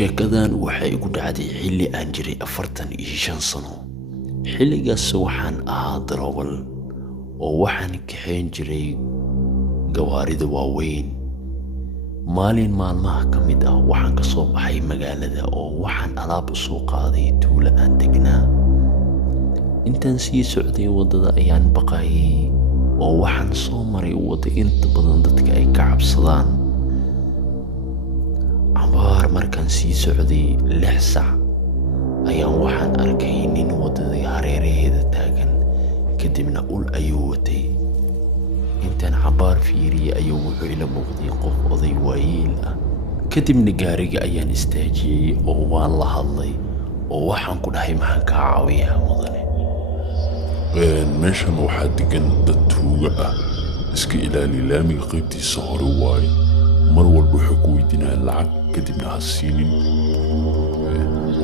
sheekadan waxay igu dhacday xilli aan jiray 45 sano. xilligaas waxaan ahaa darawal oo waxaan kaxayn jiray gawaarida waaweyn. maalin maalmaha ka mid ah waxaan ka soo baxay magaalada oo waxaan alaab u soo qaaday tuulo aan degnaa. intaan sii socday waddada ayaan baqayay oo waxaan soo maray waddo inta badan dadka ay ka cabsadaan. cabaar markaan sii socday 6 sac ayaan waxaan arkay nin waddadii hareeraheeda taagan, kadibna ul ayuu watay. intaan cabaar fiiriyay ayuu wuxuu ila muuqday qof oday waayeel ah. kadibna gaariga ayaan istaajiyey oo waan la hadlay oo waxaan ku dhahay maxaan kaa caawiyaa mudane. meeshan waxaa degan dad tuuga ah, iska ilaali laamiga qaybtiisa hore waaye. mar walba wuxuu ku weydiinaya lacag, kadibna ha siinin.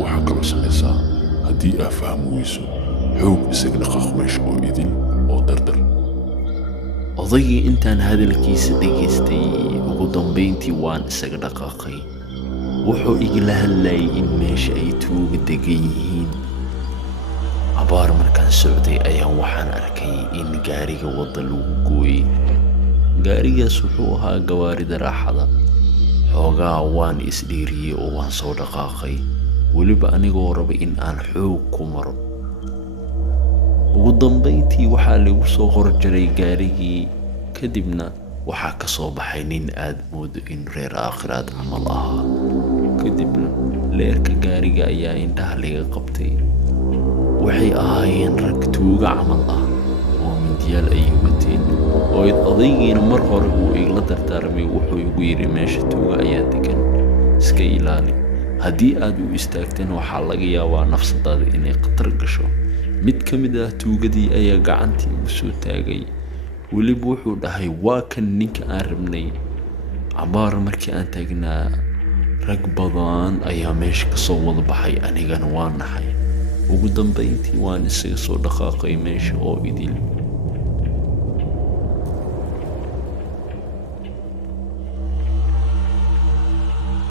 waxaa kaloo samaysaa haddii aa fahmi weyso xoog isaga dhaqaaq meesha oo idin oo dardar. odaygii intaan hadalkiisa dhegaystay ugu dambayntii waan isaga dhaqaaqay. wuxuu igala hadlayay in meesha ay tuuga degan yihiin. cabaar markaan socday ayaan waxaan arkay in gaariga wadda lagu gooyey. gaarigaas wuxuu ahaa gawaarida raaxada. xoogaa waan isdhiiriyey oo waan soo dhaqaaqay, weliba anigoo raba in aan xoog ku maro. ugu dambayntii waxaa lagu soo horjaray gaarigii, kadibna waxaa ka soo baxay nin aad moodo in reer aakhiraad camal ahaa. kadibna leerka gaariga ayaa indhaha laga qabtay. waxay ahaayeen rag tuuga camal ah oo mindiyaal ay wateen. odaygiina mar hore uu igala dardaarmay, wuxuu igu yidhi meesha tuuga ayaa degan, iska ilaali. haddii aad u istaagteen waxaa laga yaabaa nafsadaada inay khatar gasho. mid ka mid ah tuugadii ayaa gacantii igu soo taagay, weliba wuxuu dhahay waa kan ninka aan rabnay. cabaar markii aan taagnaa rag badan ayaa meesha ka soo wada baxay, anigana waan naxay. ugu dambayntii waan isaga soo dhaqaaqay meesha oo idil.